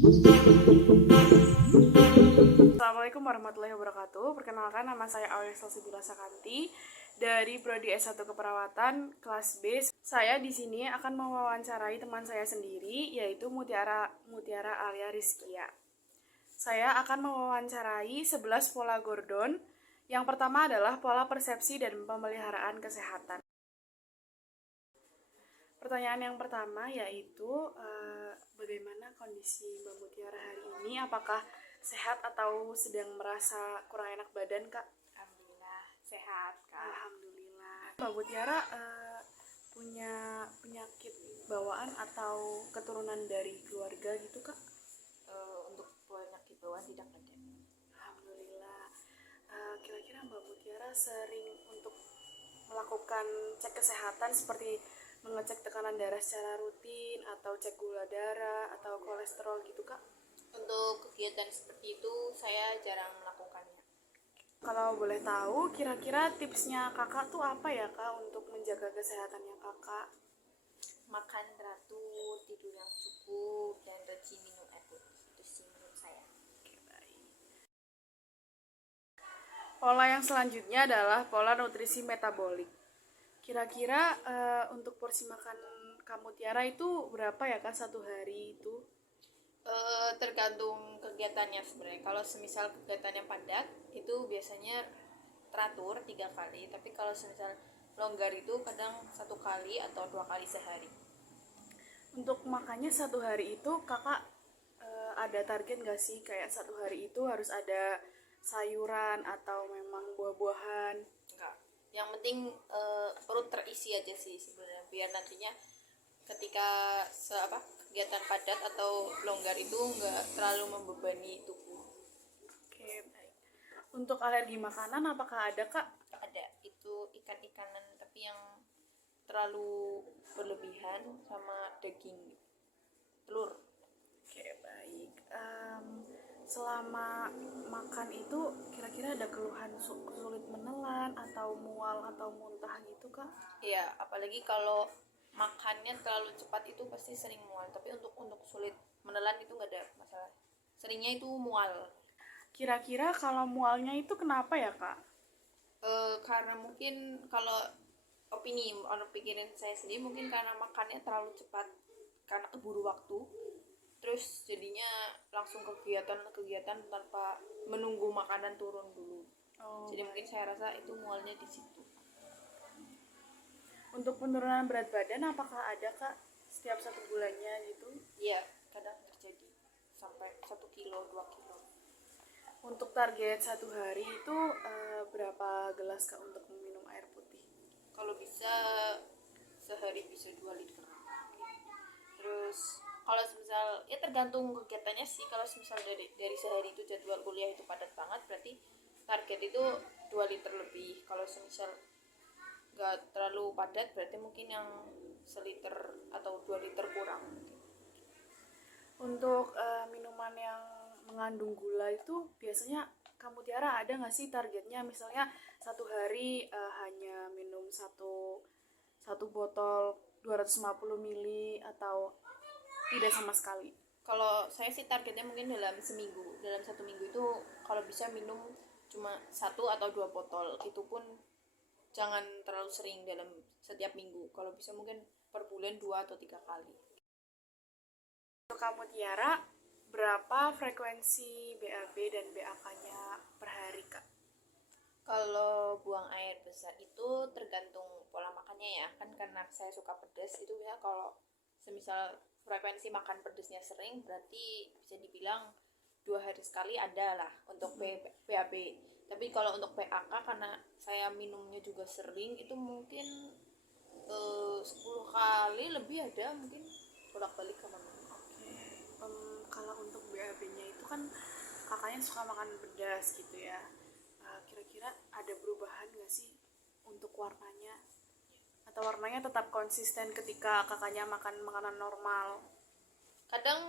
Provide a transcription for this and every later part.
Assalamualaikum warahmatullahi wabarakatuh. Perkenalkan, nama saya Aulia Salsibila Sakanti dari Prodi S1 Keperawatan kelas B. Saya di sini akan mewawancarai teman saya sendiri, yaitu Mutiara Alia Rizkia. Saya akan mewawancarai 11 pola Gordon. Yang pertama adalah pola persepsi dan pemeliharaan kesehatan. Pertanyaan yang pertama yaitu bagaimana kondisi Mbak Mutiara hari ini? Apakah sehat atau sedang merasa kurang enak badan, Kak? Alhamdulillah sehat, Kak. Alhamdulillah. Mbak Mutiara punya penyakit bawaan atau keturunan dari keluarga gitu, Kak? Untuk penyakit bawaan tidak ada. Alhamdulillah. Kira-kira Mbak Mutiara sering untuk melakukan cek kesehatan seperti mengecek tekanan darah secara rutin atau cek gula darah atau kolesterol gitu, Kak? Untuk kegiatan seperti itu saya jarang melakukannya. Kalau boleh tahu, kira-kira tipsnya Kakak tuh apa ya, Kak, untuk menjaga kesehatannya Kakak? Makan teratur, tidur yang cukup, dan rajin minum air putih. Itu sih menurut saya. Oke, baik. Pola yang selanjutnya adalah pola nutrisi metabolik. Kira-kira untuk porsi makan kamu Tiara itu berapa ya, Kak, satu hari itu? Tergantung kegiatannya sebenarnya. Kalau semisal kegiatannya padat, itu biasanya teratur 3 kali. Tapi kalau semisal longgar itu kadang 1 kali atau 2 kali sehari. Untuk makannya satu hari itu Kakak ada target nggak sih? Kayak satu hari itu harus ada sayuran atau memang buah-buahan? Enggak. Yang penting perut terisi aja sih sebenarnya, biar nantinya ketika kegiatan padat atau longgar itu enggak terlalu membebani tubuh. Oke, baik. Untuk alergi makanan apakah ada, Kak? Ada itu ikan-ikanan tapi yang terlalu berlebihan sama daging, telur. Oke, baik. Selama makan itu kira-kira ada keluhan sulit menelan atau mual atau muntah gitu, Kak? Iya, apalagi kalau makannya terlalu cepat itu pasti sering mual. Tapi untuk sulit menelan itu nggak ada masalah. Seringnya itu mual. Kira-kira kalau mualnya itu kenapa ya, Kak? Karena mungkin kalau orang pikiran saya sendiri mungkin karena makannya terlalu cepat karena keburu waktu, terus jadinya langsung kegiatan tanpa menunggu makanan turun dulu. Jadi mungkin saya rasa itu mualnya di situ. Untuk penurunan berat badan apakah ada, Kak, setiap 1 bulannya gitu? Iya, kadang terjadi sampai 1 kilo 2 kilo. Untuk target satu hari itu berapa gelas, Kak, untuk meminum air putih? Kalau bisa sehari bisa 2 liter. Terus kalau misal ya tergantung kegiatannya sih. Kalau misal dari sehari itu jadwal kuliah itu padat banget, berarti target itu 2 liter lebih. Kalau misal nggak terlalu padat, berarti mungkin yang 1 liter atau 2 liter kurang. Untuk minuman yang mengandung gula itu biasanya kamu Tiara ada nggak sih targetnya? Misalnya satu hari hanya minum satu botol 250 mili atau tidak sama sekali? Kalau saya sih targetnya mungkin dalam 1 minggu itu kalau bisa minum cuma 1 atau 2 botol. Itu pun jangan terlalu sering dalam setiap minggu. Kalau bisa mungkin per bulan 2 atau 3 kali. Untuk kamu Tiara, berapa frekuensi BAB dan BAK-nya per hari, Kak? Kalau buang air besar itu tergantung pola makannya ya. Kan karena saya suka pedas, itu ya kalau semisal frekuensi makan pedasnya sering, berarti bisa dibilang 2 hari sekali ada lah untuk BAB. Tapi kalau untuk PAK karena saya minumnya juga sering, itu mungkin 10 kali lebih ada, mungkin bolak-balik kamar mandi. Kalau untuk BAB-nya itu kan kakaknya suka makan pedas gitu ya. Kira-kira ada perubahan nggak sih untuk warnanya? Atau warnanya tetap konsisten ketika kakaknya makan makanan normal? Kadang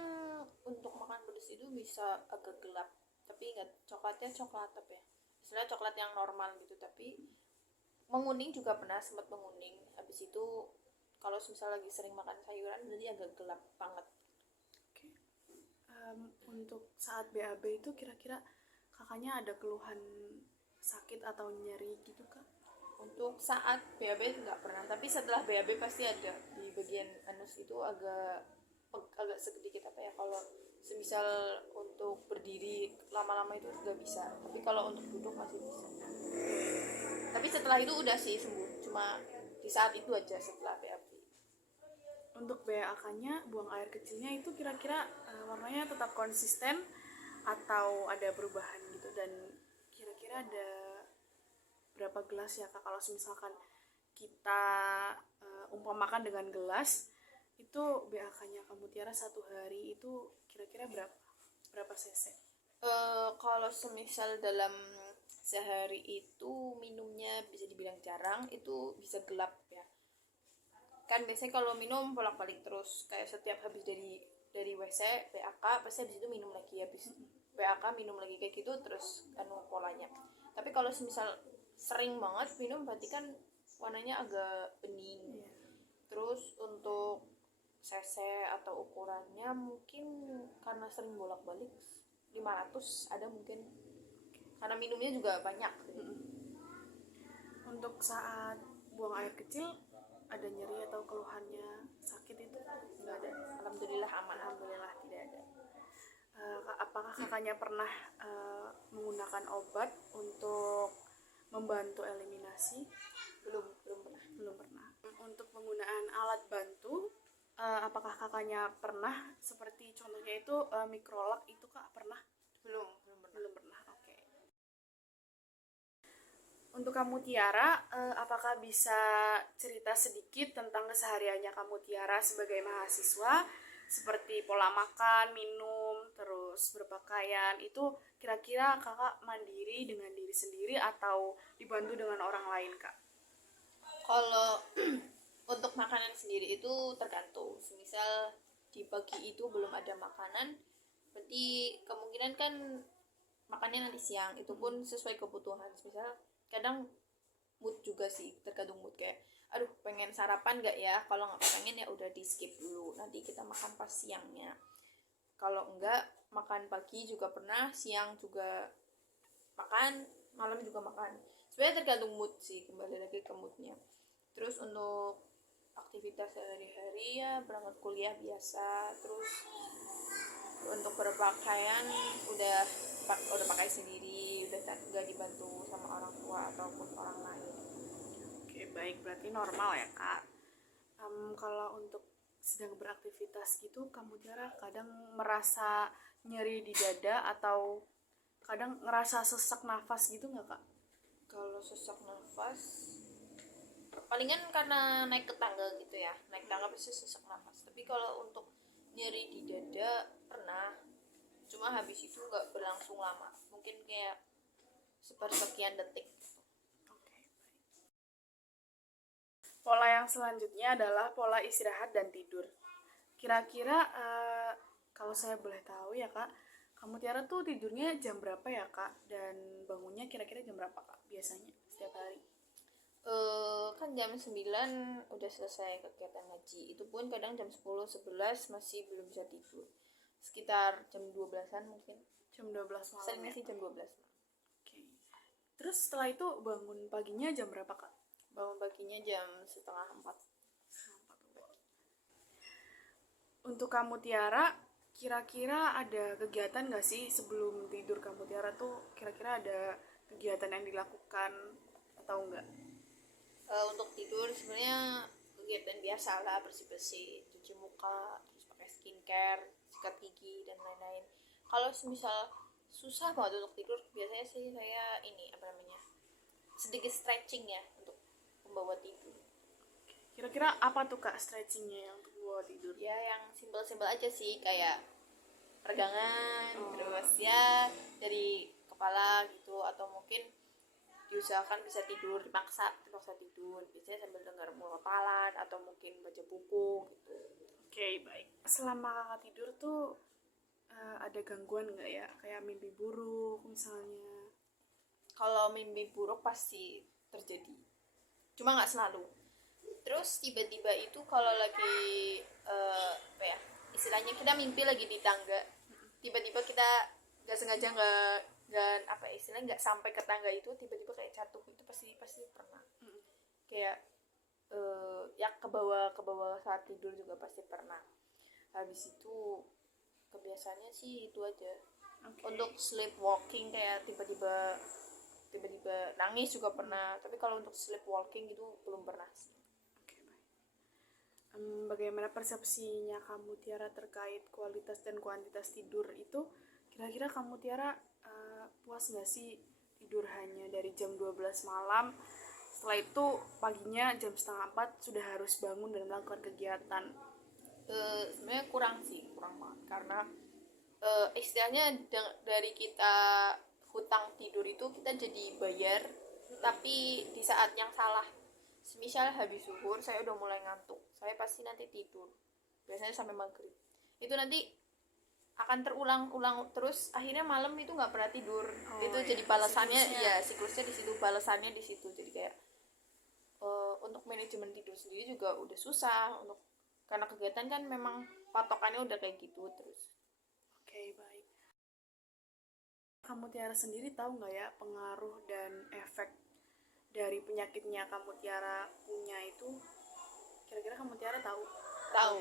untuk makan pedas itu bisa agak gelap, tapi nggak coklatnya coklat apa ya? Istilah coklat yang normal gitu, tapi menguning juga pernah sempat menguning. Habis itu kalau misal lagi sering makan sayuran berarti agak gelap banget. Untuk saat BAB itu kira-kira kakaknya ada keluhan sakit atau nyeri gitu kak? Untuk saat BAB nggak pernah, tapi setelah BAB pasti ada di bagian anus itu agak sedikit apa ya, kalau semisal untuk berdiri lama-lama itu nggak bisa, tapi kalau untuk duduk masih bisa. Tapi setelah itu udah sih sembuh, cuma di saat itu aja setelah BAB. Untuk BAK-nya, buang air kecilnya itu kira-kira warnanya tetap konsisten atau ada perubahan gitu, dan kira-kira ada berapa gelas ya kak, kalau misalkan kita umpamakan dengan gelas itu BAK-nya Kak Mutiara satu hari itu kira-kira berapa cc? Kalau semisal dalam sehari itu minumnya bisa dibilang jarang, itu bisa gelap ya. Kan biasanya kalau minum bolak-balik terus, kayak setiap habis dari WC BAK pasti habis itu minum lagi, habis BAK minum lagi, kayak gitu terus polanya. Tapi kalau semisal sering banget minum berarti kan warnanya agak bening. Terus untuk cc atau ukurannya mungkin karena sering bolak-balik 500 ada mungkin, karena minumnya juga banyak. Untuk saat buang air kecil ada nyeri atau keluhannya sakit itu? Nggak ada, alhamdulillah aman. Alhamdulillah tidak ada. Apakah kakaknya pernah menggunakan obat untuk membantu eliminasi? Belum pernah. Belum pernah. Untuk penggunaan alat bantu, apakah kakaknya pernah seperti contohnya itu mikrolak itu kak pernah? Belum Pernah. Oke. Untuk kamu Tiara, apakah bisa cerita sedikit tentang kesehariannya kamu Tiara sebagai mahasiswa, seperti pola makan, minum, terus berpakaian, itu kira-kira kakak mandiri dengan diri sendiri atau dibantu dengan orang lain kak? Kalau untuk makanan sendiri itu tergantung, misal di pagi itu belum ada makanan, berarti kemungkinan kan makannya nanti siang, itu pun sesuai kebutuhan. Misal kadang mood juga sih, tergantung mood, kayak aduh pengen sarapan nggak ya, kalau nggak pengen ya udah di skip dulu, nanti kita makan pas siangnya. Kalau enggak, makan pagi juga pernah, siang juga makan, malam juga makan. Sebenarnya tergantung mood sih, kembali lagi ke moodnya. Terus untuk aktivitas sehari-hari ya berangkat kuliah biasa. Terus untuk berpakaian udah pakai sendiri, udah nggak dibantu sama orang tua ataupun orang lain. Oke, baik, berarti normal ya kak. Kalau untuk sedang beraktivitas gitu, kamu Tiara kadang merasa nyeri di dada atau kadang ngerasa sesak nafas gitu nggak kak? Kalau sesak nafas palingan karena naik ke tangga gitu ya, naik tangga pasti sesak nafas. Tapi kalau untuk nyeri di dada pernah, cuma habis itu nggak berlangsung lama, mungkin kayak sepersekian detik. Oke. Pola yang selanjutnya adalah pola istirahat dan tidur. Kira-kira kalau saya boleh tahu ya kak, kamu Tiara tuh tidurnya jam berapa ya kak? Dan bangunnya kira-kira jam berapa kak biasanya setiap hari? Kan jam 9 udah selesai kegiatan ngaji, itu pun kadang jam 10, 11 masih belum bisa tidur, sekitar jam 12-an mungkin. Jam 12 malam Seringnya ya? sih jam 12. Oke. Terus setelah itu bangun paginya jam berapa kak? Bangun paginya jam setengah 4. Untuk kamu Tiara, kira-kira ada kegiatan nggak sih sebelum tidur kamu Tiara tuh? Kira-kira ada kegiatan yang dilakukan atau enggak? Untuk tidur sebenarnya kegiatan biasa lah, bersih-bersih, cuci muka, terus pakai skincare, sikat gigi dan lain-lain. Kalau misal susah banget untuk tidur, biasanya sih saya ini sedikit stretching ya untuk membawa tidur. Kira-kira apa tuh kak stretchingnya yang untuk bawa tidur? Ya yang simpel-simpel aja sih, kayak peregangan, terus ya dari kepala gitu, atau mungkin diusahakan bisa tidur, dipaksa tidur, biasanya sambil dengar murotalan atau mungkin baca buku gitu. Oke, baik. Selama kakak tidur tuh ada gangguan nggak ya? Kayak mimpi buruk misalnya? Kalau mimpi buruk pasti terjadi, cuma nggak selalu. Terus tiba-tiba itu kalau lagi istilahnya kita mimpi lagi di tangga, kita nggak sengaja nggak apa ya, istilahnya nggak sampai ke tangga itu tiba-tiba kayak jatuh, itu pasti pernah. Kayak ya ke bawah saat tidur juga pasti pernah. Habis itu kebiasaannya sih itu aja. Untuk sleepwalking kayak tiba-tiba nangis juga pernah, tapi kalau untuk sleepwalking itu belum pernah sih. Bagaimana persepsinya kamu Tiara terkait kualitas dan kuantitas tidur itu? Kira-kira kamu Tiara puas nggak sih tidur hanya dari jam 12 malam, setelah itu paginya jam setengah 4 sudah harus bangun dan melakukan kegiatan? Sebenarnya kurang banget, karena istilahnya dari kita hutang tidur itu kita jadi bayar, tapi di saat yang salah. Misal habis zuhur saya udah mulai ngantuk, saya pasti nanti tidur biasanya sampai maghrib, itu nanti akan terulang-ulang terus, akhirnya malam itu nggak pernah tidur. Itu jadi balasannya siklusnya di situ, balasannya di situ. Jadi kayak untuk manajemen tidur sendiri juga udah susah, untuk karena kegiatan kan memang patokannya udah kayak gitu terus. Oke, baik. Kamu Tiara sendiri tahu nggak ya pengaruh dan efek dari penyakitnya kamu Tiara punya itu? Kira-kira kamu Tiara tahu? Tahu.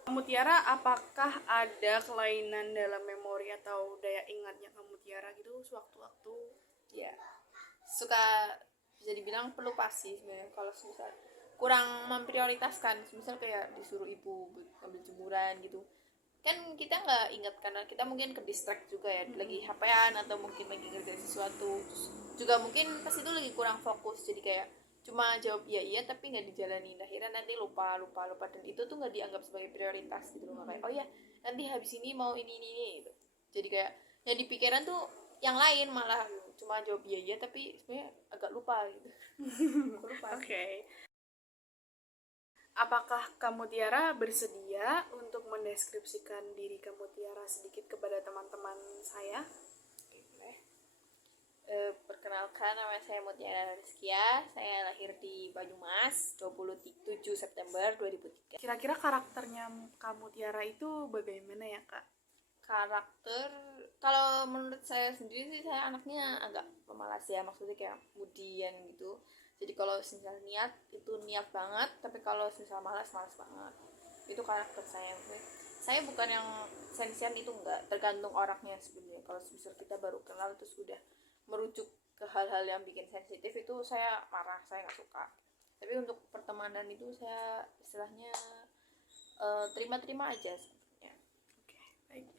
Kamu Tiara, apakah ada kelainan dalam memori atau daya ingatnya kamu Tiara gitu sewaktu-waktu? Ya, suka bisa dibilang pelupa sih sebenarnya kalau misal kurang memprioritaskan, misal kayak disuruh ibu ambil jemuran gitu, kan kita nggak ingat karena kita mungkin ke distract juga ya, lagi HP-an atau mungkin lagi ngerjain sesuatu. Terus juga mungkin pas itu lagi kurang fokus, jadi kayak cuma jawab iya tapi nggak dijalanin, akhirnya nanti lupa, dan itu tuh nggak dianggap sebagai prioritas gitu loh. Kayak oh ya nanti habis ini mau ini gitu, jadi kayak yang di pikiran tuh yang lain, malah cuma jawab iya tapi sebenarnya agak lupa gitu. Lupa. Oke. Apakah kamu Tiara bersedia untuk mendeskripsikan diri kamu Tiara sedikit kepada teman-teman saya? Perkenalkan, nama saya Mutiara Rizkia, saya lahir di Banyumas 27 September 2003. Kira-kira karakternya kamu Tiara itu bagaimana ya Kak? Karakter, kalau menurut saya sendiri sih saya anaknya agak pemalas ya, maksudnya kayak mudian gitu. Jadi kalau misal niat itu niat banget, tapi kalau misal malas banget. Itu karakter saya. Saya bukan yang sensian, itu enggak, tergantung orangnya sebenarnya. Kalau misal kita baru kenal terus udah merujuk ke hal-hal yang bikin sensitif, itu saya marah, saya nggak suka. Tapi untuk pertemanan itu saya istilahnya terima-terima aja sebenarnya. Oke, baik.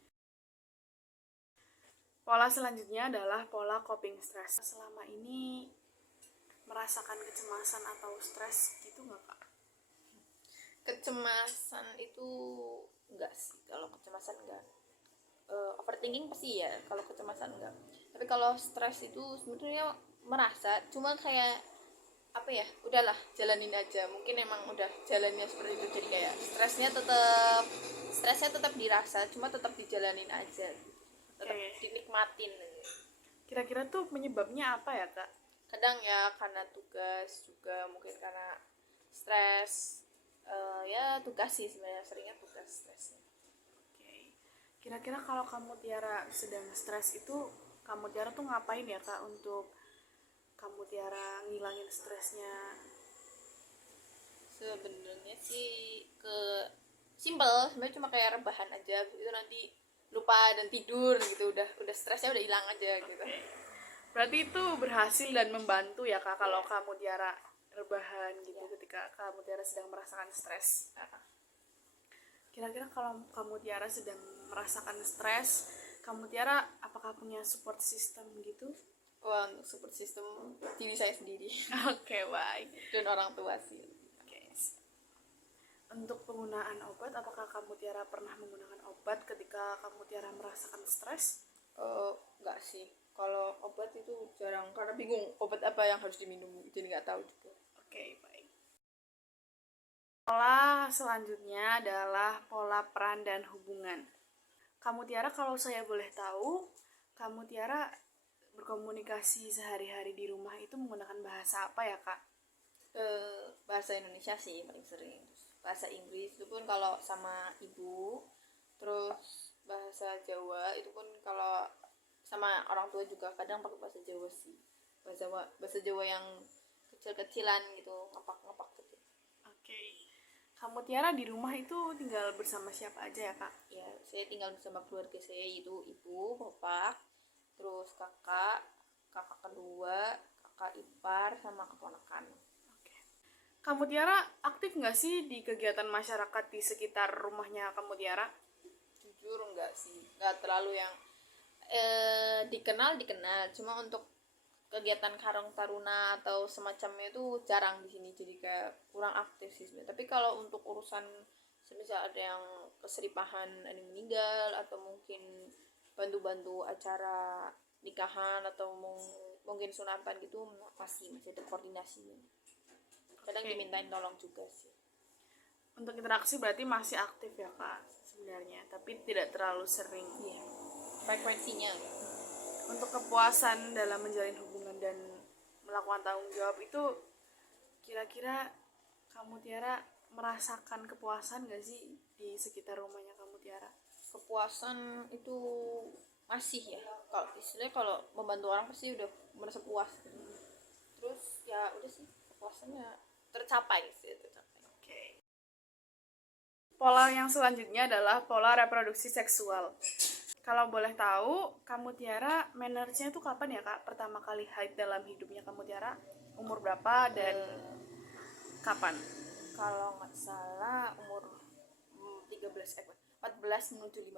Pola selanjutnya adalah pola coping stress. Selama ini merasakan kecemasan atau stres gitu nggak Kak? Kecemasan itu enggak sih, kalau kecemasan enggak. Overthinking pasti ya, kalau kecemasan enggak. Tapi kalau stres itu sebenarnya merasa, cuma kayak apa ya, udahlah jalanin aja, mungkin emang udah jalannya seperti itu, jadi kayak stresnya tetap dirasa, cuma tetap dijalanin aja, tetap dinikmatin. Kira-kira tuh penyebabnya apa ya Kak? Kadang ya karena tugas juga, mungkin karena stres. Ya tugas sih sebenarnya, seringnya tugas stresnya. Oke. Kira-kira kalau kamu Tiara sedang stres itu, kamu Tiara tuh ngapain ya Kak untuk kamu Tiara ngilangin stresnya? Sebenarnya sih simple, sebenarnya cuma kayak rebahan aja gitu, nanti lupa dan tidur gitu, udah stresnya udah hilang aja gitu. Berarti itu berhasil dan membantu ya Kak kalau kamu Tiara rebahan gitu ketika kamu Tiara sedang merasakan stres. Kira-kira kalau kamu Tiara sedang merasakan stres, kamu Tiara apakah punya support system gitu? Wah, untuk support system diri saya sendiri. Oke, baik. Dan orang tua sih. Oke. Untuk penggunaan obat, apakah kamu Tiara pernah menggunakan obat ketika kamu Tiara merasakan stres? Enggak sih. Kalau obat itu jarang, karena bingung obat apa yang harus diminum, jadi nggak tahu juga. Oke, baik. Pola selanjutnya adalah pola peran dan hubungan. Kamu Tiara, kalau saya boleh tahu, kamu Tiara berkomunikasi sehari-hari di rumah itu menggunakan bahasa apa ya Kak? Bahasa Indonesia sih paling sering. Bahasa Inggris itu pun kalau sama ibu, terus bahasa Jawa itu pun kalau sama orang tua juga kadang pakai bahasa Jawa sih, bahasa Jawa yang kecil-kecilan gitu, ngapak-ngapak gitu. Oke. Kamu Tiara di rumah itu tinggal bersama siapa aja ya kak? Ya, saya tinggal bersama keluarga saya, yaitu ibu, bapak, terus kakak kedua, kakak ipar, sama keponakan. Oke. Kamu Tiara aktif nggak sih di kegiatan masyarakat di sekitar rumahnya kamu Tiara? Jujur enggak sih, enggak terlalu yang dikenal, cuma untuk kegiatan Karang Taruna atau semacamnya itu jarang di sini, jadi kayak kurang aktif sih sebenarnya. Tapi kalau untuk urusan semisal ada yang keseripahan, ada yang meninggal, atau mungkin bantu-bantu acara nikahan atau mungkin sunatan gitu, masih ada koordinasinya. Kadang Oke. dimintain tolong juga sih. Untuk interaksi berarti masih aktif ya kak sebenarnya, tapi tidak terlalu sering. Iya, frekuensinya. Untuk kepuasan dalam menjalin hubungan dan melakukan tanggung jawab itu, kira-kira kamu Tiara merasakan kepuasan gak sih di sekitar rumahnya kamu Tiara? Kepuasan itu masih ya, kalau istilahnya kalau membantu orang pasti udah merasa puas gitu. Terus ya udah sih, kepuasannya tercapai sih, tercapai. Oke. Pola yang selanjutnya adalah pola reproduksi seksual. Kalau boleh tahu, kamu Tiara managenya itu kapan ya kak? Pertama kali haid dalam hidupnya kamu Tiara, umur berapa dan kapan? Kalau nggak salah umur 14 menuju 15,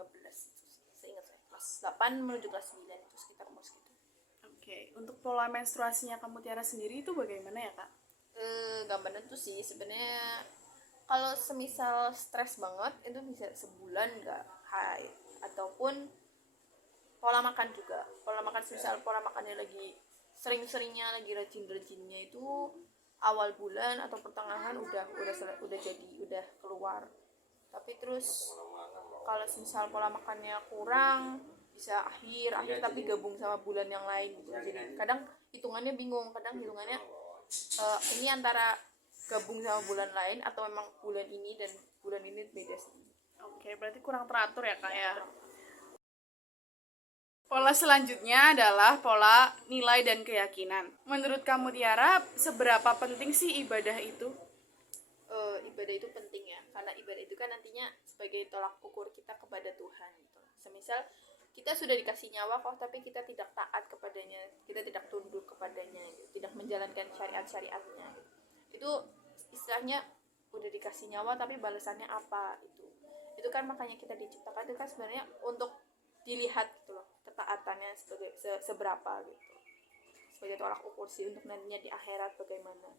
seingat saya kelas 8 menuju kelas 9, itu sekitar umur segitu. Oke, untuk pola menstruasinya kamu Tiara sendiri itu bagaimana ya kak? Nggak menentu sih sebenarnya. Kalau semisal stres banget itu bisa sebulan nggak haid, ataupun pola makan juga. Pola makan semisal pola makannya lagi sering-seringnya, lagi rajin-rajinnya itu awal bulan atau pertengahan udah jadi udah keluar. Tapi terus kalau semisal pola makannya kurang bisa akhir tapi gabung sama bulan yang lain gitu. Jadi kadang hitungannya bingung, kadang hitungannya ini antara gabung sama bulan lain atau memang bulan ini dan bulan ini beda sih. Oke, berarti kurang teratur ya kak ya. Pola selanjutnya adalah pola nilai dan keyakinan. Menurut kamu Tiara, seberapa penting sih ibadah itu? Ibadah itu penting ya, karena ibadah itu kan nantinya sebagai tolak ukur kita kepada Tuhan gitu. Semisal kita sudah dikasih nyawa kok, tapi kita tidak taat kepadanya, kita tidak tunduk kepadanya gitu, tidak menjalankan syariat-syariatnya gitu. Itu istilahnya udah dikasih nyawa tapi balasannya apa itu kan makanya kita diciptakan itu kan sebenarnya untuk dilihat gitu loh, ketaatannya sebagai seberapa gitu, sebagai tolak ukur sih untuk nantinya di akhirat bagaimana.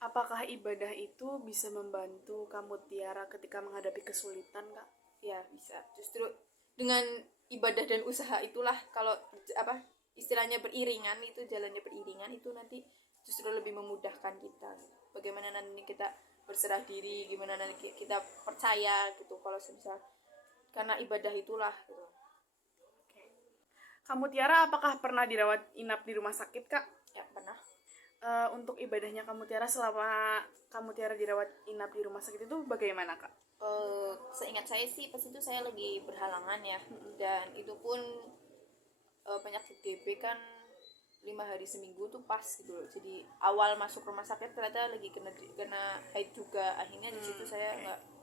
Apakah ibadah itu bisa membantu kamu Tiara ketika menghadapi kesulitan kak? Ya bisa, justru dengan ibadah dan usaha itulah, kalau istilahnya beriringan, itu jalannya beriringan, itu nanti justru lebih memudahkan kita. Bagaimana nanti kita berserah diri, gimana nanti kita percaya gitu, kalau misal karena ibadah itulah gitu. Oke. Kamu Tiara apakah pernah dirawat inap di rumah sakit kak? Ya pernah. Untuk ibadahnya kamu Tiara selama kamu Tiara dirawat inap di rumah sakit itu bagaimana kak? Seingat saya sih pas itu saya lagi berhalangan ya, dan itu pun penyakit DB kan 5 hari seminggu tuh pas gitu loh. Jadi awal masuk rumah sakit ternyata lagi kena haid juga, akhirnya di situ saya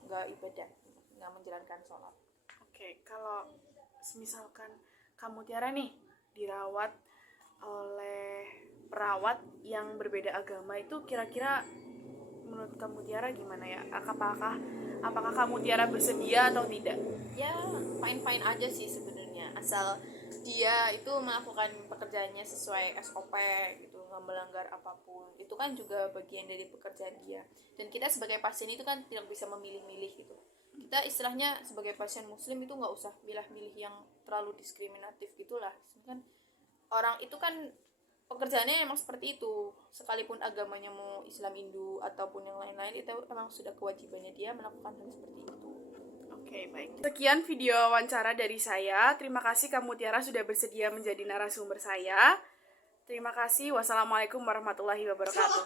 nggak ibadah, nggak menjalankan sholat. Oke, kalau misalkan kamu Tiara nih dirawat oleh perawat yang berbeda agama, itu kira-kira menurut kamu Tiara gimana ya? Apakah kamu Tiara bersedia atau tidak? Ya fine aja sih sebenarnya, asal dia itu melakukan pekerjaannya sesuai SOP gitu, nggak melanggar apapun. Itu kan juga bagian dari pekerjaan dia, dan kita sebagai pasien itu kan tidak bisa memilih-milih gitu. Kita istilahnya sebagai pasien muslim itu nggak usah milih-milih yang terlalu diskriminatif gitulah kan. Orang itu kan pekerjaannya emang seperti itu, sekalipun agamanya mau Islam, Hindu ataupun yang lain-lain, itu emang sudah kewajibannya dia melakukan hal seperti itu. Oke, baik. Sekian video wawancara dari saya. Terima kasih kamu Tiara sudah bersedia menjadi narasumber saya. Terima kasih. Wassalamualaikum warahmatullahi wabarakatuh.